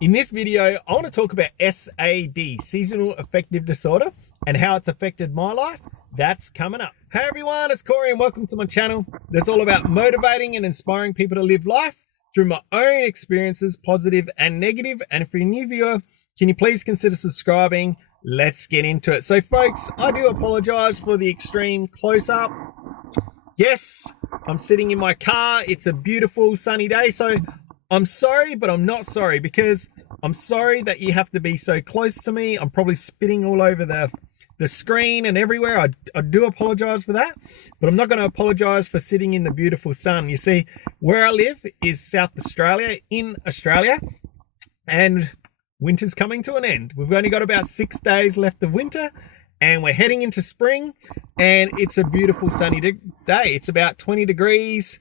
In this video, I want to talk about S.A.D, seasonal affective disorder, and how it's affected my life. That's coming up. Hey everyone, it's Corey and welcome to my channel. That's all about motivating and inspiring people to live life through my own experiences, positive and negative. And if you're a new viewer, can you please consider subscribing? Let's get into it. So folks, I do apologize for the extreme close-up. Yes, I'm sitting in my car. It's a beautiful sunny day. So I'm sorry, but I'm not sorry, because I'm sorry that you have to be so close to me. I'm probably spitting all over the screen and everywhere. I do apologize for that, but I'm not going to apologize for sitting in the beautiful sun. You see, where I live is South Australia, in Australia, and winter's coming to an end. We've only got about 6 days left of winter, and we're heading into spring, and it's a beautiful sunny day. It's about 20 degrees.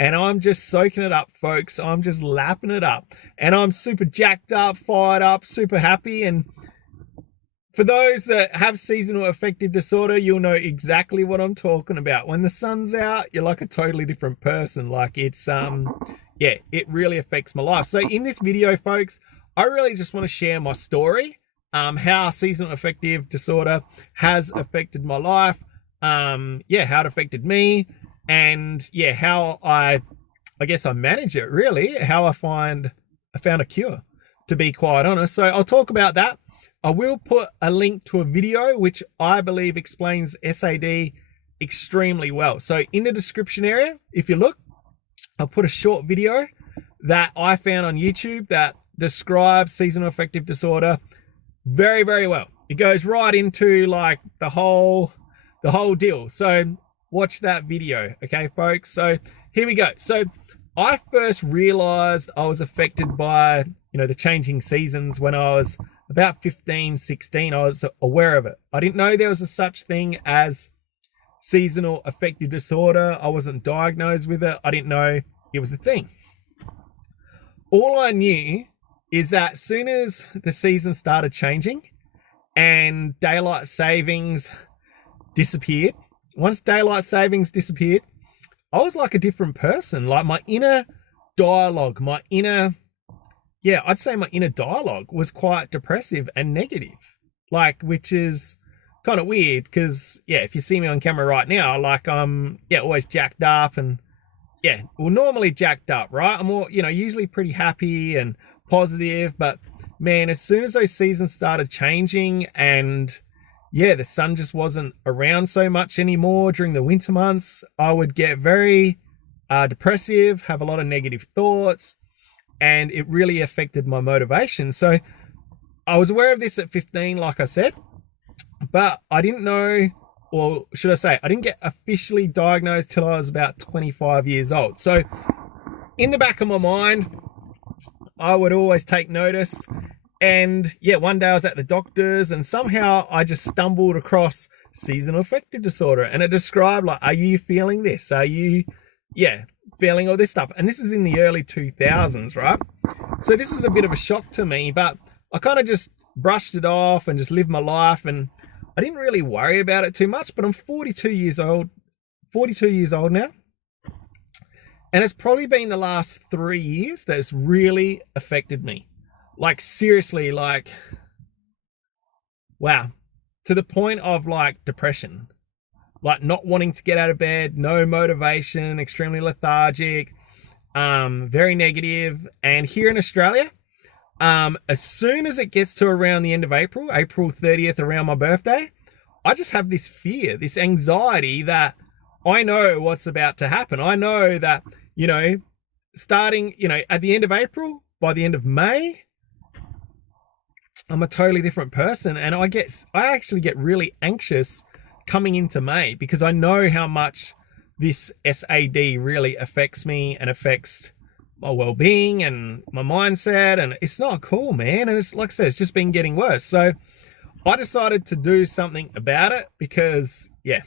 And I'm just soaking it up, folks. I'm just lapping it up. And I'm super jacked up, fired up, super happy. And for those that have seasonal affective disorder, you'll know exactly what I'm talking about. When the sun's out, you're like a totally different person. Like it's, yeah, it really affects my life. So in this video, folks, I really just want to share my story, how seasonal affective disorder has affected my life. Yeah, how it affected me. And yeah, how I guess I manage it, really, how I found a cure, to be quite honest. So I'll talk about that. I will put a link to a video which I believe explains S.A.D extremely well. So in the description area, if you look, I'll put a short video that I found on YouTube that describes seasonal affective disorder very, very well. It goes right into like the whole deal. So watch that video, okay folks? So here we go. So I first realized I was affected by, the changing seasons when I was about 15, 16. I was aware of it. I didn't know there was a such thing as seasonal affective disorder. I wasn't diagnosed with it. I didn't know it was a thing. All I knew is that as soon as the season started changing and daylight savings disappeared, once daylight savings disappeared, I was like a different person. Like my inner dialogue, I'd say my inner dialogue was quite depressive and negative. Like, which is kind of weird because, yeah, if you see me on camera right now, like I'm, always jacked up and, normally jacked up, right? I'm all, usually pretty happy and positive. But man, as soon as those seasons started changing and the sun just wasn't around so much anymore during the winter months, I would get very depressive, have a lot of negative thoughts, and it really affected my motivation. So I was aware of this at 15, like I said, but I didn't know, or should I say, I didn't get officially diagnosed till I was about 25 years old. So in the back of my mind, I would always take notice. And one day I was at the doctor's and somehow I just stumbled across seasonal affective disorder, and it described like, are you feeling this? Are you, feeling all this stuff? And this is in the early 2000s, right? So this was a bit of a shock to me, but I kind of just brushed it off and just lived my life, and I didn't really worry about it too much. But I'm 42 years old now. And it's probably been the last 3 years that has really affected me. Like seriously, like, wow, to the point of like depression, like not wanting to get out of bed, no motivation, extremely lethargic, very negative. And here in Australia, as soon as it gets to around the end of April 30th, around my birthday, I just have this fear, this anxiety that I know what's about to happen. I know that, starting, at the end of April, by the end of May, I'm a totally different person, and I actually get really anxious coming into May because I know how much this S.A.D really affects me and affects my well-being and my mindset, and it's not cool, man. And it's like I said, it's just been getting worse. So I decided to do something about it because it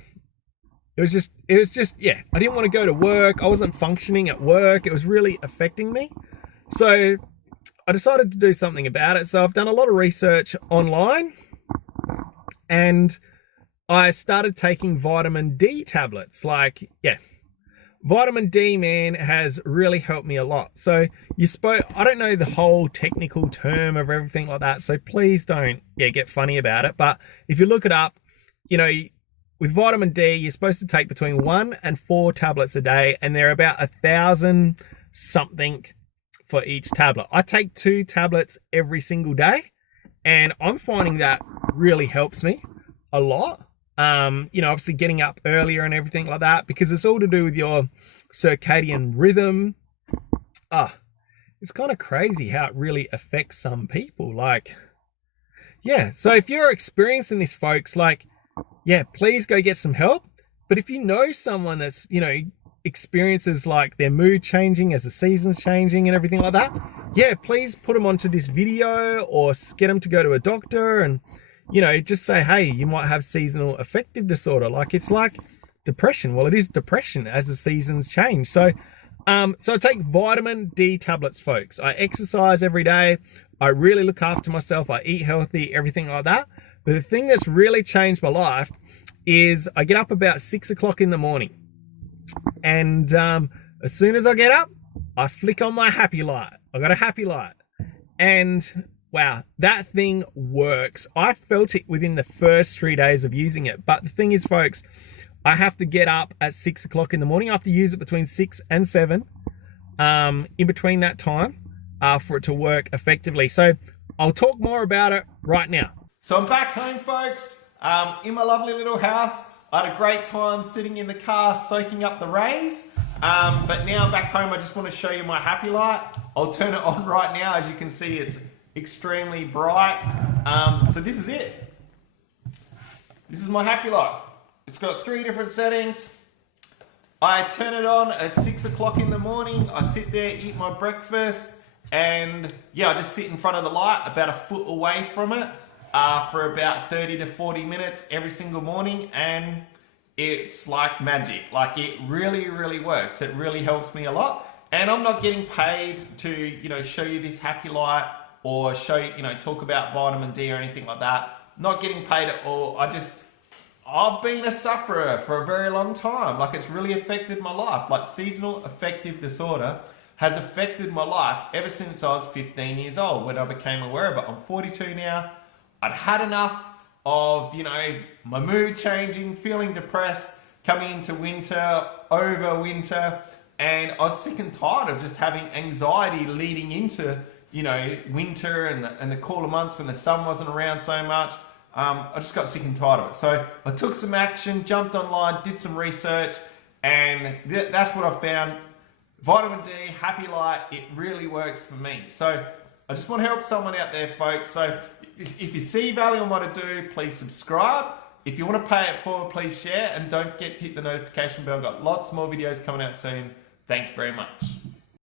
was just I didn't want to go to work. I wasn't functioning at work. It was really affecting me. So I decided to do something about it. So I've done a lot of research online, and I started taking vitamin D tablets. Like, vitamin D, man, has really helped me a lot. So I don't know the whole technical term of everything like that, so please don't get funny about it. But if you look it up, you know, with vitamin D, you're supposed to take between 1 and 4 tablets a day, and they're about 1,000 something for each tablet. I take 2 tablets every single day, and I'm finding that really helps me a lot. You know, obviously getting up earlier and everything like that, because it's all to do with your circadian rhythm. It's kind of crazy how it really affects some people. Like, yeah, so if you're experiencing this, folks, like, yeah, please go get some help. But if you know someone that's, you know, experiences like their mood changing as the seasons changing and everything like that, yeah, please put them onto this video or get them to go to a doctor and, you know, just say, hey, you might have seasonal affective disorder. Like, it's like depression. Well, it is depression as the seasons change. So I take vitamin D tablets, folks. I exercise every day. I really look after myself. I eat healthy, everything like that. But the thing that's really changed my life is I get up about 6 o'clock in the morning. And as soon as I get up, I flick on my happy light. I got a happy light. And wow, that thing works. I felt it within the first 3 days of using it. But the thing is, folks, I have to get up at 6 o'clock in the morning. I have to use it between 6 and 7 in between that time for it to work effectively. So I'll talk more about it right now. So I'm back home, folks, in my lovely little house. I had a great time sitting in the car soaking up the rays. But now I'm back home, I just want to show you my happy light. I'll turn it on right now. As you can see, it's extremely bright. So this is it. This is my happy light. It's got 3 different settings. I turn it on at 6 o'clock in the morning. I sit there, eat my breakfast, and yeah, I just sit in front of the light about a foot away from it for about 30 to 40 minutes every single morning, and it's like magic. Like, it really, really works. It really helps me a lot. And I'm not getting paid to, you know, show you this happy light or show you, you know, talk about vitamin D or anything like that. Not getting paid at all. I've been a sufferer for a very long time. Like, it's really affected my life. Like, seasonal affective disorder has affected my life ever since I was 15 years old when I became aware of it. I'm 42 now. I'd had enough of, you know, my mood changing, feeling depressed, coming into winter, over winter, and I was sick and tired of just having anxiety leading into, you know, winter and the cooler months when the sun wasn't around so much. I just got sick and tired of it. So I took some action, jumped online, did some research, and that's what I found. Vitamin D, happy light, it really works for me. So I just want to help someone out there, folks. So if you see value in what I do, please subscribe. If you want to pay it forward, please share, and don't forget to hit the notification bell. I've got lots more videos coming out soon. Thank you very much.